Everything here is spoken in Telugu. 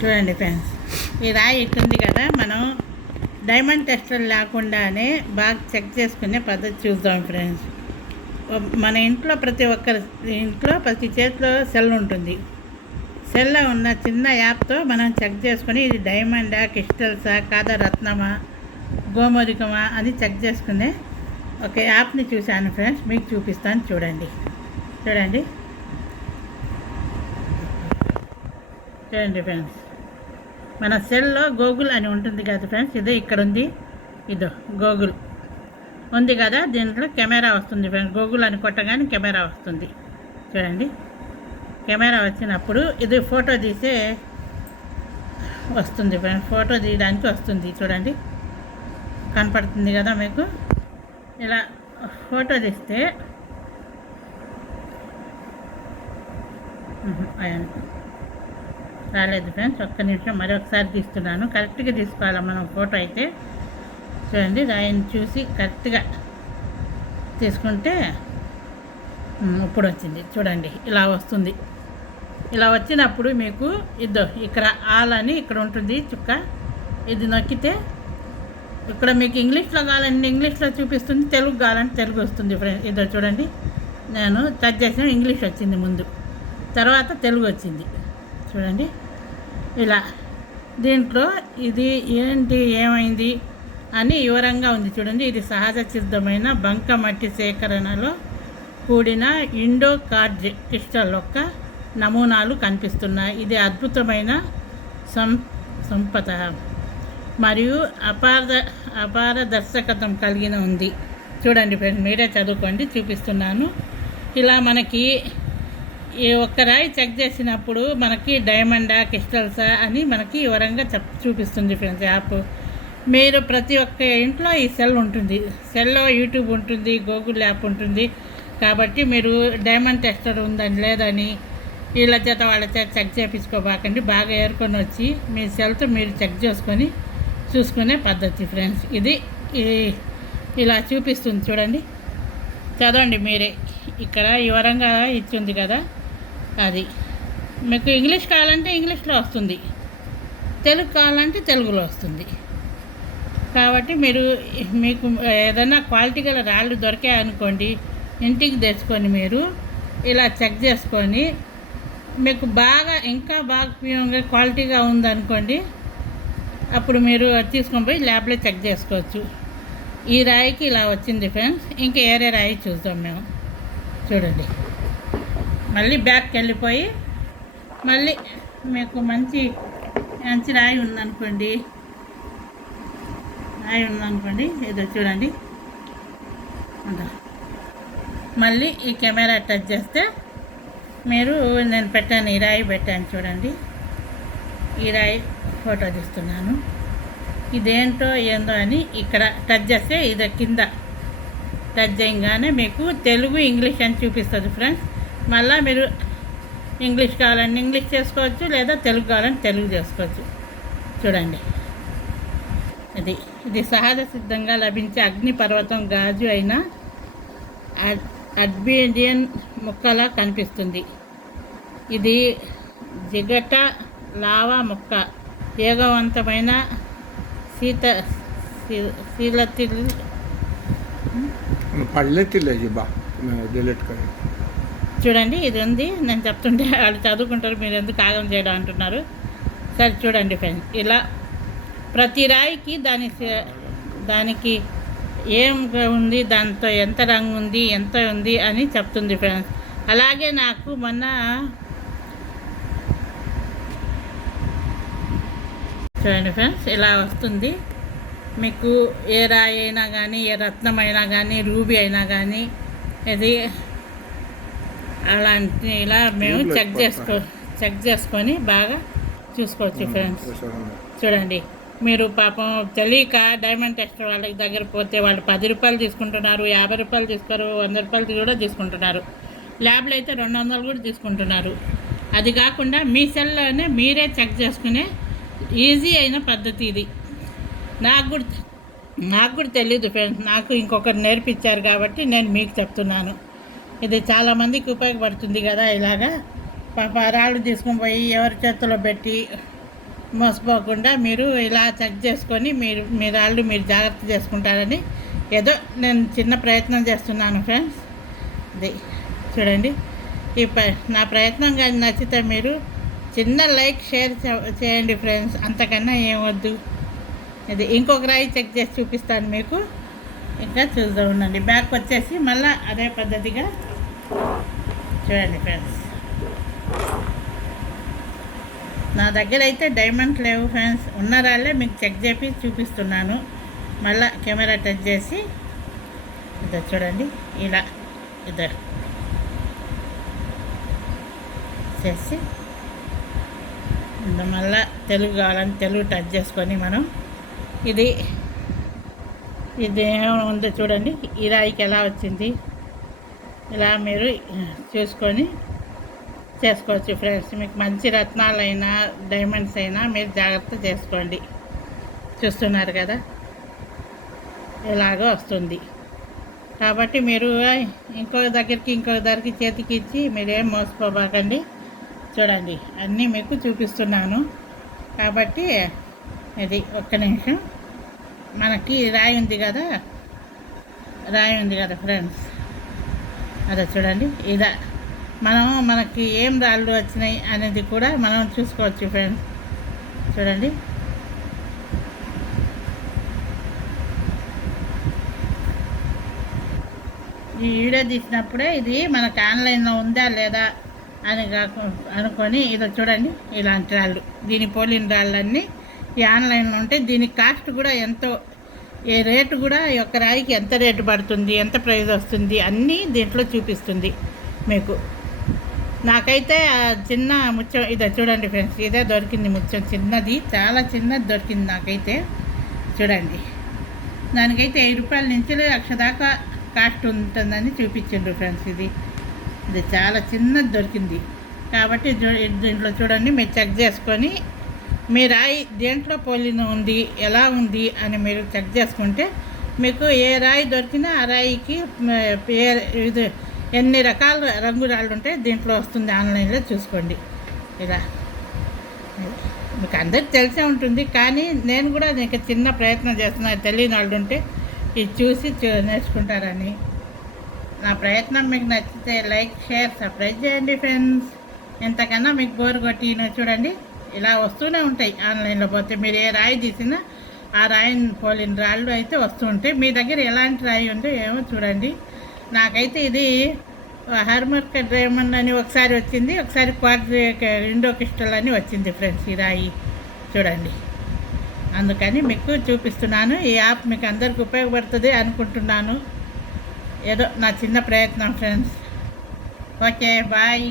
చూడండి ఫ్రెండ్స్ ఈ రాయి ఇట్లుంది కదా మనం డైమండ్ టెస్టర్ లేకుండానే బాగా చెక్ చేసుకునే పద్ధతి చూద్దాం ఫ్రెండ్స్. మన ఇంట్లో ప్రతి ఒక్కరి ఇంట్లో ప్రతి చేతిలో సెల్ ఉంటుంది. సెల్లో ఉన్న చిన్న యాప్తో మనం చెక్ చేసుకుని ఇది డైమండా క్రిస్టల్సా కాదా రత్నమా గోమరికమా అని చెక్ చేసుకునే ఒక యాప్ని చూశాను ఫ్రెండ్స్. మీకు చూపిస్తాను చూడండి. చూడండి. చూడండి ఫ్రెండ్స్. మన సెల్లో గూగుల్ అని ఉంటుంది కదా ఫ్రెండ్స్? ఇదే ఇక్కడ ఉంది ఇదో గూగుల్. ఉంది కదా? దీంట్లో కెమెరా వస్తుంది ఫ్రెండ్స్. గూగుల్ అని కొట్టగానే కెమెరా వస్తుంది. చూడండి. కెమెరా వచ్చినప్పుడు ఇది ఫోటో తీసే వస్తుంది ఫ్రెండ్స్. ఫోటో తీయడానికి వస్తుంది. చూడండి. కనపడుతుంది కదా మీకు? ఇలా ఫోటో తీస్తే అయ్యాను. రాలేదు ఫ్రెండ్స్ ఒక్క నిమిషం మరి ఒకసారి తీస్తున్నాను. కరెక్ట్గా తీసుకోవాలి మనం ఫోటో అయితే? చూడండి ఆయన చూసి కరెక్ట్గా తీసుకుంటే ఇప్పుడు వచ్చింది. చూడండి ఇలా వస్తుంది. ఇలా వచ్చినప్పుడు మీకు ఇద్దో ఇక్కడ ఆల్ అని ఇక్కడ ఉంటుంది చుక్క. ఇది నొక్కితే ఇక్కడ మీకు ఇంగ్లీష్లో కావాలంటే ఇంగ్లీష్లో చూపిస్తుంది తెలుగు కావాలంటే తెలుగు వస్తుంది ఫ్రెండ్ ఇదో చూడండి. నేను టచ్ చేసిన ఇంగ్లీష్ వచ్చింది ముందు. తర్వాత తెలుగు వచ్చింది. చూడండి. ఇలా. దీంట్లో ఇది ఏంటి ఏమైంది అని వివరంగా ఉంది చూడండి. ఇది సహజ సిద్ధమైన బంక మట్టి సేకరణలో కూడిన ఇండో కార్డ్ క్రిస్టల్ యొక్క నమూనాలు కనిపిస్తున్నాయి. ఇది అద్భుతమైన సం సంపద మరియు అపారద అపారదర్శకతం కలిగిన ఉంది. చూడండి ఫ్రెండ్ మీరే చదువుకోండి చూపిస్తున్నాను. ఇలా మనకి ఈ ఒక్క రాయి చెక్ చేసినప్పుడు మనకి డైమండా క్రిస్టల్సా అని మనకి వివరంగా చెప్ చూపిస్తుంది ఫ్రెండ్స్ యాప్. మీరు ప్రతి ఒక్క ఇంట్లో ఈ సెల్ ఉంటుంది. సెల్లో యూట్యూబ్ ఉంటుంది గూగుల్ యాప్ ఉంటుంది. కాబట్టి మీరు డైమండ్ టెస్టర్ ఉందని లేదని వీళ్ళ చేత వాళ్ళ చేత చెక్ చేయించుకోబాకండి బాగా ఏరుకొని వచ్చి మీ సెల్తో మీరు చెక్ చేసుకొని చూసుకునే పద్ధతి ఫ్రెండ్స్. ఇది ఇలా చూపిస్తుంది చూడండి. చదవండి మీరే. ఇక్కడ వివరంగా ఇచ్చింది కదా. అది. మీకు ఇంగ్లీష్ కావాలంటే ఇంగ్లీష్లో వస్తుంది. తెలుగు కావాలంటే తెలుగులో వస్తుంది. కాబట్టి మీరు మీకు ఏదైనా క్వాలిటీ గల రాళ్ళు దొరికాయి అనుకోండి ఇంటికి తెచ్చుకొని మీరు ఇలా చెక్ చేసుకొని మీకు బాగా ఇంకా బాగా క్వాలిటీగా ఉందనుకోండి అప్పుడు మీరు తీసుకొని పోయి ల్యాబ్లో చెక్ చేసుకోవచ్చు. ఈ రాయికి ఇలా వచ్చింది ఫ్రెండ్స్. ఇంకా ఏరే రాయి చూద్దాం మేము. చూడండి. మళ్ళీ బ్యాక్కి వెళ్ళిపోయి మళ్ళీ మీకు మంచి మంచి రాయి ఉందనుకోండి. రాయి ఉందనుకోండి. ఏదో చూడండి. మళ్ళీ ఈ కెమెరా టచ్ చేస్తే మీరు నేను పెట్టాను ఈ రాయి పెట్టాను చూడండి. ఈ రాయి ఫోటో తీస్తున్నాను. ఇదేంటో ఏందో అని ఇక్కడ టచ్ చేస్తే ఇది కింద టచ్ చేయగానే మీకు తెలుగు ఇంగ్లీష్ అని చూపిస్తుంది ఫ్రెండ్స్. మళ్ళీ మీరు ఇంగ్లీష్ కావాలంటే ఇంగ్లీష్ చేసుకోవచ్చు లేదా తెలుగు కావాలంటే తెలుగు చేసుకోవచ్చు. చూడండి. అది ఇది సహజ సిద్ధంగా లభించే అగ్నిపర్వతం గాజు అయిన అడ్బిడియన్ ముక్కలా కనిపిస్తుంది. ఇది జిగట లావా ముక్క. వేగవంతమైన శీత శీలతిల్ శీలతి బా డిలీట్ చూడండి ఇది ఉంది నేను చెప్తుంటే వాళ్ళు చదువుకుంటారు మీరు ఎందుకు ఆగం చేయడం అంటున్నారు. సరే చూడండి ఫ్రెండ్స్ ఇలా ప్రతి రాయికి దాని దానికి ఏం ఉంది దాంతో ఎంత రంగు ఉంది ఎంత ఉంది అని చెప్తుంది ఫ్రెండ్స్ అలాగే నాకు మొన్న చూడండి ఫ్రెండ్స్ ఇలా వస్తుంది. మీకు ఏ రాయి అయినా కానీ ఏ రత్నం అయినా కానీ రూబీ అయినా కానీ ఇది అలాంటి ఇలా మేము చెక్ చేసుకో చెక్ చేసుకొని బాగా చూసుకోవచ్చు ఫ్రెండ్స్ చూడండి. మీరు పాపం తెలియక డైమండ్ టెస్టర్ వాళ్ళ దగ్గర పోతే వాళ్ళు పది రూపాయలు తీసుకుంటున్నారు యాభై రూపాయలు తీసుకోరు వంద రూపాయలు కూడా తీసుకుంటున్నారు. ల్యాబ్లో అయితే రెండు వందలు కూడా తీసుకుంటున్నారు. అది కాకుండా మీ సెల్లోనే మీరే చెక్ చేసుకునే ఈజీ అయిన పద్ధతి ఇది. నాకు కూడా నాకు కూడా తెలియదు ఫ్రెండ్స్ నాకు ఇంకొకరు నేర్పించారు కాబట్టి నేను మీకు చెప్తున్నాను. ఇది చాలామందికి ఉపయోగపడుతుంది కదా ఇలాగా. పాప రాళ్ళు తీసుకొని పోయి ఎవరి చేతిలో పెట్టి మోసపోకుండా మీరు ఇలా చెక్ చేసుకొని మీరు మీ రాళ్ళు మీరు జాగ్రత్త చేసుకుంటారని ఏదో నేను చిన్న ప్రయత్నం చేస్తున్నాను ఫ్రెండ్స్. అది చూడండి. ఈ ప నా ప్రయత్నం కానీ నచ్చితే మీరు చిన్న లైక్ షేర్ చే- చేయండి ఫ్రెండ్స్. అంతకన్నా ఏం వద్దు. ఇది ఇంకొక రాయి చెక్ చేసి చూపిస్తాను మీకు. ఇంకా చూస్తూ ఉండండి. బ్యాక్ వచ్చేసి మళ్ళీ అదే పద్ధతిగా చూడండి ఫ్రెండ్స్ నా దగ్గర అయితే డైమండ్ లేవు ఫ్రెండ్స్ ఉన్నారాలే మీకు చెక్ చేసి చూపిస్తున్నాను. మళ్ళీ కెమెరా టచ్ చేసి ఇదో చూడండి. ఇలా ఇదో చేసి మళ్ళీ మళ్ళా తెలుగు కావాలని తెలుగు టచ్ చేసుకొని మనం ఇది ఇది ఉందో చూడండి. ఈ రాయికి ఎలా వచ్చింది? ఇలా మీరు చూసుకొని చేసుకోవచ్చు ఫ్రెండ్స్. మీకు మంచి రత్నాలైనా డైమండ్స్ అయినా మీరు జాగ్రత్త చేసుకోండి. చూస్తున్నారు కదా? ఇలాగో వస్తుంది. కాబట్టి మీరు ఇంకో దగ్గరికి ఇంకో దగ్గరికి చేతికి ఇచ్చి మీరేం మోసపోబాకండి. చూడండి. అన్నీ మీకు చూపిస్తున్నాను. కాబట్టి ఇది ఒక్క నిమిషం. మనకి రాయి ఉంది కదా? రాయి ఉంది కదా ఫ్రెండ్స్ అదే చూడండి. ఇదా. మనం మనకి ఏం రాళ్ళు వచ్చినాయి అనేది కూడా మనం చూసుకోవచ్చు ఫ్రెండ్స్ చూడండి. ఈ వీడియో తీసినప్పుడే ఇది మనకు ఆన్లైన్లో ఉందా లేదా అని కాకు అనుకొని ఇది చూడండి. ఇలాంటి రాళ్ళు. దీని పోలిన రాళ్ళన్నీ ఈ ఆన్లైన్లో ఉంటే దీని కాస్ట్ కూడా ఎంతో ఏ రేటు కూడా ఈ యొక్క రాయికి ఎంత రేటు పడుతుంది ఎంత ప్రైస్ వస్తుంది అన్నీ దీంట్లో చూపిస్తుంది మీకు. నాకైతే ఆ చిన్న ముత్యం ఇదే చూడండి ఫ్రెండ్స్ ఇదే దొరికింది ముత్యం చిన్నది చాలా చిన్నది దొరికింది నాకైతే. చూడండి. దానికైతే వెయ్యి రూపాయల నుంచి లక్ష దాకా కాస్ట్ ఉంటుందని చూపించిండ్రు ఫ్రెండ్స్ ఇది. ఇది చాలా చిన్నది దొరికింది. కాబట్టి దీంట్లో చూడండి మీరు చెక్ చేసుకొని మీ రాయి దేంట్లో పోలిన ఉంది ఎలా ఉంది అని మీరు చెక్ చేసుకుంటే మీకు ఏ రాయి దొరికినా ఆ రాయికి ఏ ఇది ఎన్ని రకాల రంగు రాళ్ళు ఉంటాయి దీంట్లో వస్తుంది ఆన్లైన్లో చూసుకోండి. ఇలా. మీకు అందరికి తెలిసే ఉంటుంది కానీ నేను కూడా నీకు చిన్న ప్రయత్నం చేస్తున్నా తెలియని వాళ్ళు ఉంటే ఇది చూసి చూ- నేర్చుకుంటారని. నా ప్రయత్నం మీకు నచ్చితే లైక్ షేర్ సబ్స్క్రైబ్ చేయండి ఫ్రెండ్స్. ఎంతకన్నా మీకు బోర్ కొట్టి చూడండి. ఇలా వస్తూనే ఉంటాయి ఆన్లైన్లో. పోతే మీరు ఏ రాయి తీసినా ఆ రాయిని పోలిన రాళ్ళు అయితే వస్తూ ఉంటాయి. మీ దగ్గర ఎలాంటి రాయి ఉందో ఏమో చూడండి. నాకైతే ఇది హర్మర్క డైమండ్ అని ఒకసారి వచ్చింది. ఒకసారి క్వార్టర్ ఇండో క్రిస్టల్ అని వచ్చింది ఫ్రెండ్స్ ఈ రాయి. చూడండి. అందుకని మీకు చూపిస్తున్నాను. ఈ యాప్ మీకు అందరికి ఉపయోగపడుతుంది అనుకుంటున్నాను. ఏదో నా చిన్న ప్రయత్నం ఫ్రెండ్స్. Okay bye.